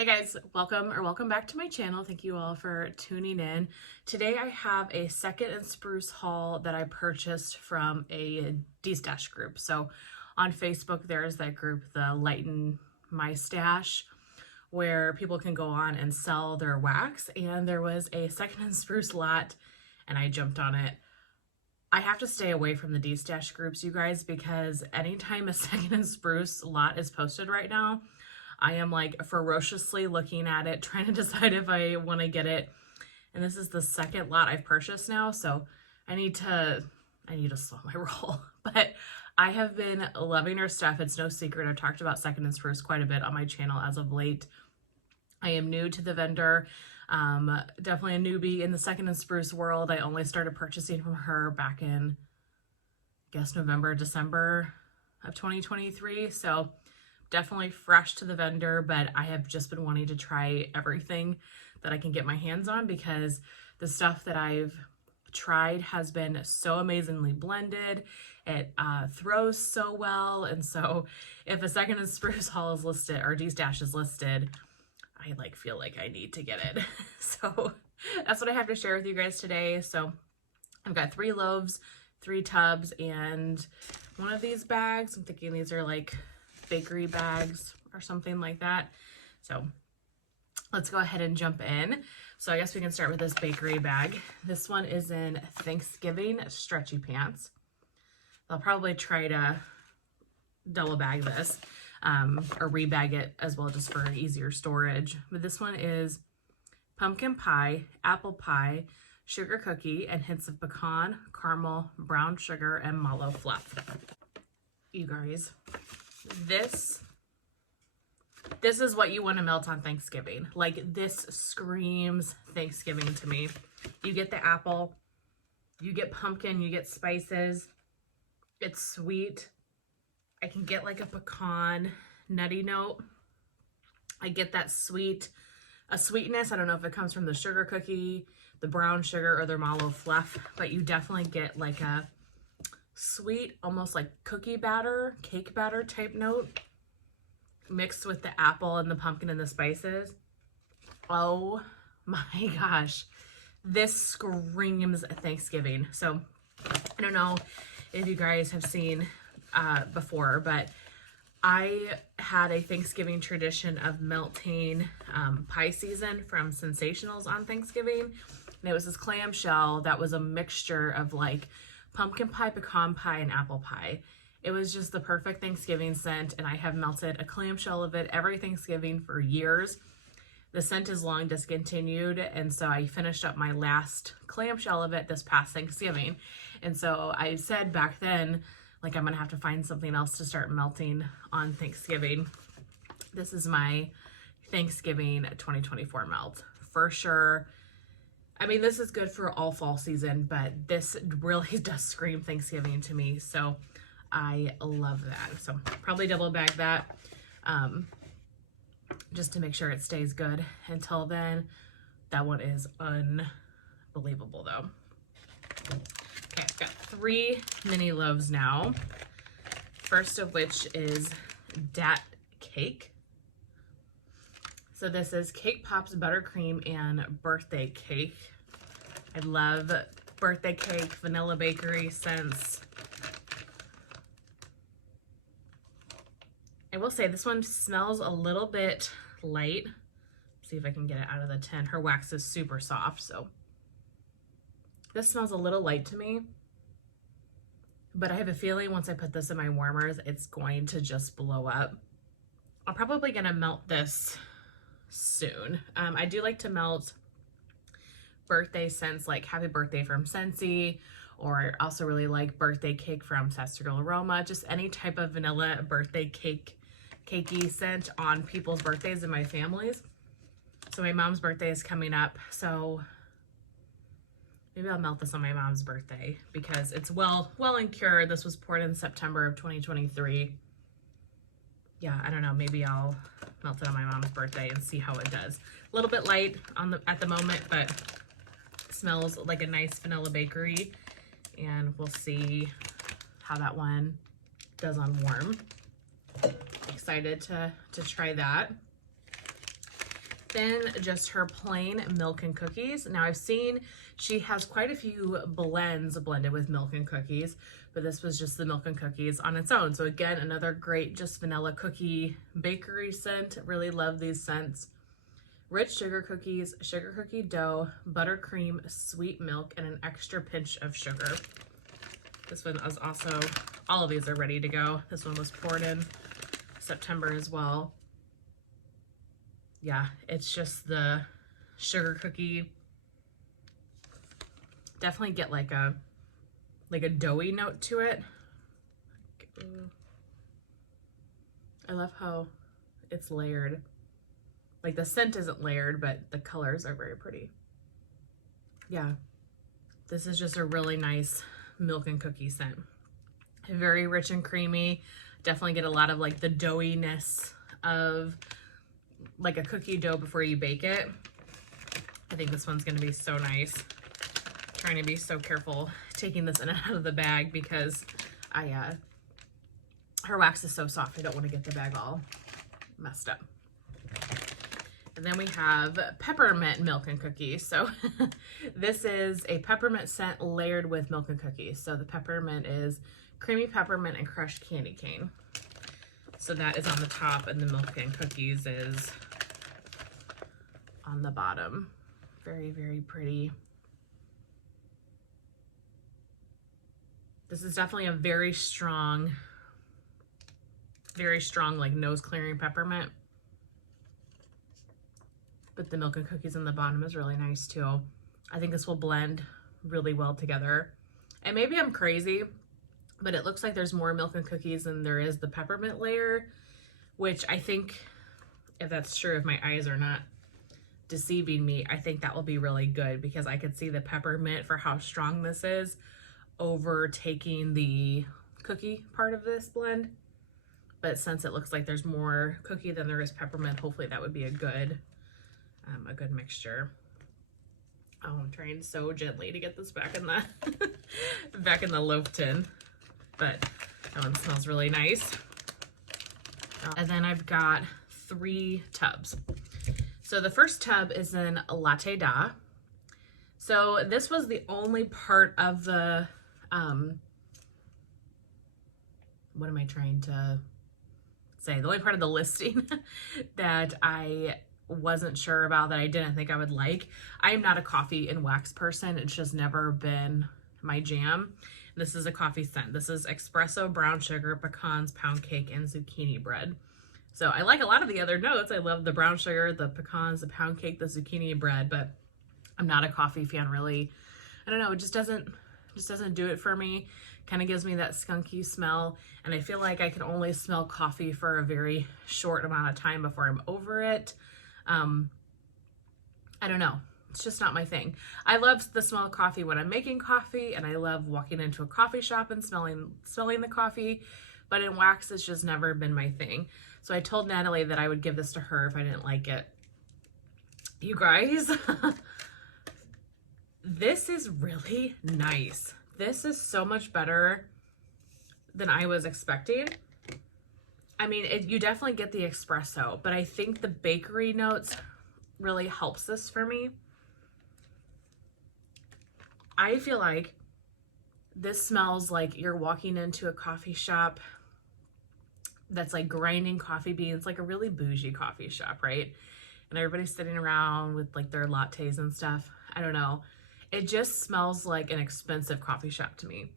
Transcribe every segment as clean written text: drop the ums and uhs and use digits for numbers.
Hey guys, welcome back to my channel. Thank you all for tuning in. Today I have a Second and Spruce haul that I purchased from a de-stash group. So on Facebook, there's that group, the Lighten My Stash, where people can go on and sell their wax. And there was a Second and Spruce lot and I jumped on it. I have to stay away from the de-stash groups, you guys, because anytime a Second and Spruce lot is posted right now, I am like ferociously looking at it, trying to decide if I want to get it. And this is the second lot I've purchased now, so I need to slow my roll. But I have been loving her stuff. It's no secret. I've talked about Second and Spruce quite a bit on my channel as of late. I am new to the vendor. Definitely a newbie in the Second and Spruce world. I only started purchasing from her back in, I guess, November, December of 2023. So definitely fresh to the vendor, but I have just been wanting to try everything that I can get my hands on because the stuff that I've tried has been so amazingly blended. It throws so well. And so if a Second and Spruce haul is listed or de-stash is listed, I feel like I need to get it. So that's what I have to share with you guys today. So I've got 3 loaves, 3 tubs, and one of these bags. I'm thinking these are like bakery bags or something like that. So let's go ahead and jump in. So I guess we can start with this bakery bag. This one is in Thanksgiving stretchy pants. I'll probably try to double bag this or rebag it as well, just for easier storage. But this one is pumpkin pie, apple pie, sugar cookie, and hints of pecan, caramel, brown sugar, and mallow fluff. You guys, this is what you want to melt on Thanksgiving. Like, this screams Thanksgiving to me. You get the apple, you get pumpkin, you get spices. It's sweet. I can get like a pecan nutty note. I get that sweetness. I don't know if it comes from the sugar cookie, the brown sugar, or the mallow fluff, but you definitely get like a sweet, almost like cookie batter, cake batter type note mixed with the apple and the pumpkin and the spices. Oh my gosh, this screams Thanksgiving. So I don't know if you guys have seen before, but I had a Thanksgiving tradition of melting pie season from Sensationals on Thanksgiving, and it was this clamshell that was a mixture of like pumpkin pie, pecan pie, and apple pie. It was just the perfect Thanksgiving scent, and I have melted a clamshell of it every Thanksgiving for years. The scent is long discontinued, and so I finished up my last clamshell of it this past Thanksgiving. And so I said back then, like, I'm gonna have to find something else to start melting on Thanksgiving. This is my Thanksgiving 2024 melt for sure. I mean, this is good for all fall season, but this really does scream Thanksgiving to me. So I love that. So probably double bag that just to make sure it stays good until then. That one is unbelievable though. Okay, I've got 3 mini loaves now. First of which is dat cake. So this is Cake Pops buttercream and birthday cake. I love birthday cake, vanilla bakery scents. I will say this one smells a little bit light. See if I can get it out of the tin. Her wax is super soft, so this smells a little light to me. But I have a feeling once I put this in my warmers, it's going to just blow up. I'm probably gonna melt this soon. I do like to melt birthday scents like Happy Birthday from Scentsy, or I also really like birthday cake from Sassy Girl Aroma. Just any type of vanilla birthday cakey scent on people's birthdays in my family's. So my mom's birthday is coming up, so maybe I'll melt this on my mom's birthday because it's well and cured. This was poured in September of 2023. Yeah, I don't know, maybe I'll melt it on my mom's birthday and see how it does. A little bit light at the moment, but it smells like a nice vanilla bakery, and we'll see how that one does on warm. Excited to try that. Then just her plain milk and cookies. Now I've seen she has quite a few blends blended with milk and cookies, but this was just the milk and cookies on its own. So again, another great just vanilla cookie bakery scent. Really love these scents. Rich sugar cookies, sugar cookie dough, buttercream, sweet milk, and an extra pinch of sugar. This one is also, all of these are ready to go. This one was poured in September as well. Yeah, it's just the sugar cookie. Definitely get like a doughy note to it. I love how it's layered. Like the scent isn't layered, but the colors are very pretty. Yeah, this is just a really nice milk and cookie scent. Very rich and creamy. Definitely get a lot of like the doughiness of like a cookie dough before you bake it. I think this one's gonna be so nice. Trying to be so careful taking this in and out of the bag because her wax is so soft. I don't want to get the bag all messed up. And then we have peppermint milk and cookies. So this is a peppermint scent layered with milk and cookies. So the peppermint is creamy peppermint and crushed candy cane. So that is on the top and the milk and cookies is on the bottom. Very, very pretty. This is definitely a very strong like nose clearing peppermint. But the milk and cookies on the bottom is really nice too. I think this will blend really well together. And maybe I'm crazy, but it looks like there's more milk and cookies than there is the peppermint layer, which I think, if that's true, if my eyes are not deceiving me, I think that will be really good because I could see the peppermint for how strong this is overtaking the cookie part of this blend. But since it looks like there's more cookie than there is peppermint, hopefully that would be a good mixture. Oh, I'm trying so gently to get this back in the back in the loaf tin, but that one smells really nice. And then I've got 3 tubs. So the first tub is in Latte Da. So this was the only part of the what am I trying to say? The only part of the listing that I wasn't sure about, that I didn't think I would like. I am not a coffee and wax person. It's just never been my jam. This is a coffee scent. This is espresso, brown sugar, pecans, pound cake, and zucchini bread. So I like a lot of the other notes. I love the brown sugar, the pecans, the pound cake, the zucchini bread, but I'm not a coffee fan really. I don't know, it just doesn't do it for me. Kind of gives me that skunky smell, and I feel like I can only smell coffee for a very short amount of time before I'm over it. I don't know. It's just not my thing. I love the smell of coffee when I'm making coffee, and I love walking into a coffee shop and smelling the coffee, but in wax, it's just never been my thing. So I told Natalie that I would give this to her if I didn't like it. You guys, this is really nice. This is so much better than I was expecting. I mean, you definitely get the espresso, but I think the bakery notes really helps this for me. I feel like this smells like you're walking into a coffee shop that's like grinding coffee beans, like a really bougie coffee shop, right? And everybody's sitting around with like their lattes and stuff. I don't know. It just smells like an expensive coffee shop to me,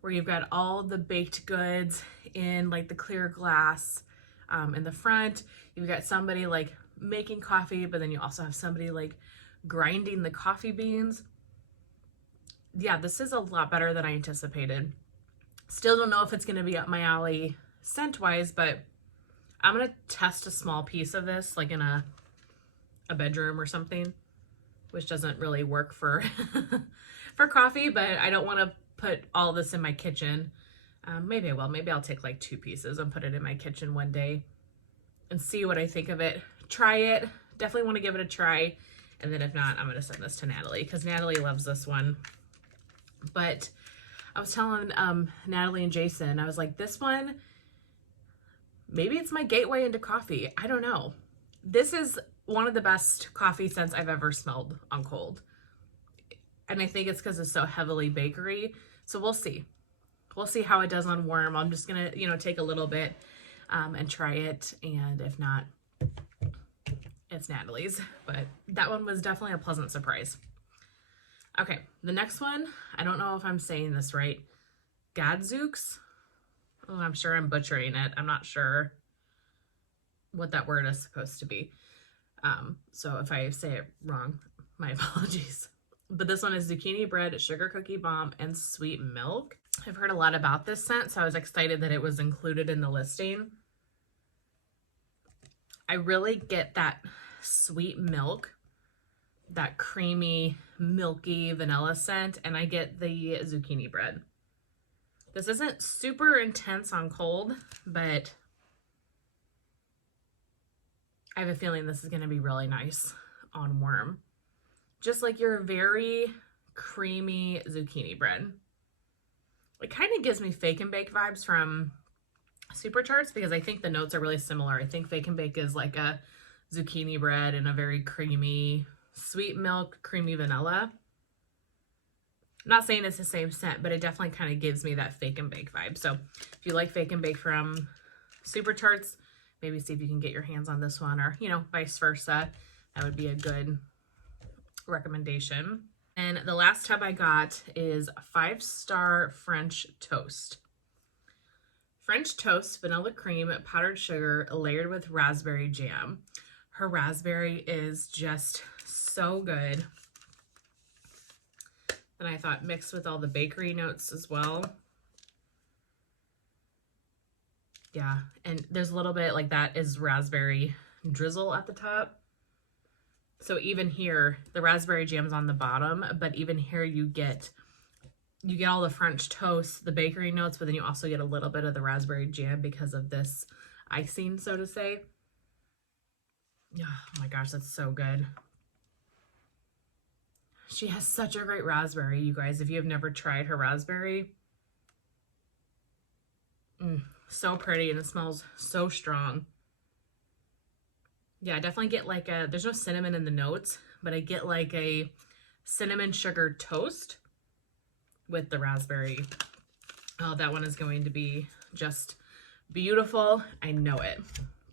where you've got all the baked goods in like the clear glass in the front. You've got somebody like making coffee, but then you also have somebody like grinding the coffee beans. Yeah, this is a lot better than I anticipated. Still don't know if it's going to be up my alley scent-wise, but I'm going to test a small piece of this like in a bedroom or something, which doesn't really work for for coffee, but I don't want to put all this in my kitchen. Maybe I will. Maybe I'll take like 2 pieces and put it in my kitchen one day and see what I think of it. Try it. Definitely want to give it a try. And then if not, I'm going to send this to Natalie because Natalie loves this one. But I was telling Natalie and Jason, I was like, this one, maybe it's my gateway into coffee. I don't know. This is one of the best coffee scents I've ever smelled on cold. And I think it's because it's so heavily bakery. So we'll see. We'll see how it does on warm. I'm just going to, you know, take a little bit and try it. And if not, it's Natalie's. But that one was definitely a pleasant surprise. Okay, the next one, I don't know if I'm saying this right. Gadzooks. Oh, I'm sure I'm butchering it. I'm not sure what that word is supposed to be. So if I say it wrong, my apologies. But this one is zucchini bread, sugar cookie bomb, and sweet milk. I've heard a lot about this scent, so I was excited that it was included in the listing. I really get that sweet milk, that creamy, milky vanilla scent, and I get the zucchini bread. This isn't super intense on cold, but I have a feeling this is going to be really nice on warm. Just like your very creamy zucchini bread. It kind of gives me Fake and Bake vibes from Supercharts because I think the notes are really similar. I think Fake and Bake is like a zucchini bread and a very creamy, sweet milk, creamy vanilla. I'm not saying it's the same scent, but it definitely kind of gives me that Fake and Bake vibe. So if you like Fake and Bake from Supercharts, maybe see if you can get your hands on this one, or, you know, vice versa. That would be a good recommendation. And the last tub I got is 5-Star French Toast. French toast, vanilla cream, powdered sugar, layered with raspberry jam. Her raspberry is just so good. And I thought mixed with all the bakery notes as well. Yeah, and there's a little bit like that is raspberry drizzle at the top. So even here, the raspberry jam's on the bottom, but even here you get all the French toast, the bakery notes, but then you also get a little bit of the raspberry jam because of this icing, so to say. Yeah, oh my gosh, that's so good. She has such a great raspberry, you guys. If you have never tried her raspberry, so pretty, and it smells so strong. Yeah, I definitely get like a, there's no cinnamon in the notes, but I get like a cinnamon sugar toast with the raspberry. Oh, that one is going to be just beautiful. I know it.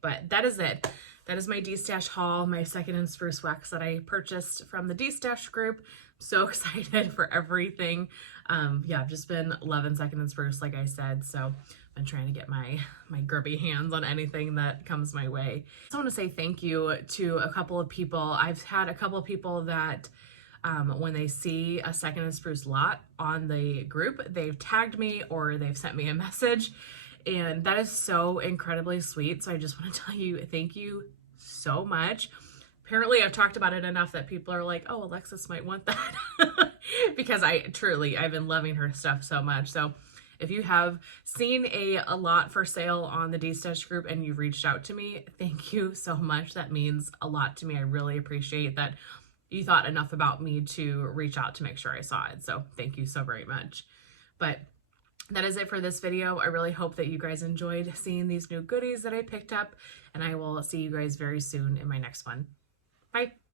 But that is it. That is my D-Stash haul, my Second and Spruce wax that I purchased from the D-Stash group. I'm so excited for everything. Yeah, I've just been loving Second and Spruce, like I said. So I've been trying to get my grubby hands on anything that comes my way. I just want to say thank you to a couple of people. I've had a couple of people that when they see a Second and Spruce lot on the group, they've tagged me or they've sent me a message. And that is so incredibly sweet. So I just want to tell you, thank you so much. Apparently I've talked about it enough that people are like, oh, Alexis might want that. Because I've been loving her stuff so much. So if you have seen a lot for sale on the D-Stash group and you've reached out to me, thank you so much. That means a lot to me. I really appreciate that you thought enough about me to reach out to make sure I saw it. So thank you so very much. But that is it for this video. I really hope that you guys enjoyed seeing these new goodies that I picked up, and I will see you guys very soon in my next one. Bye.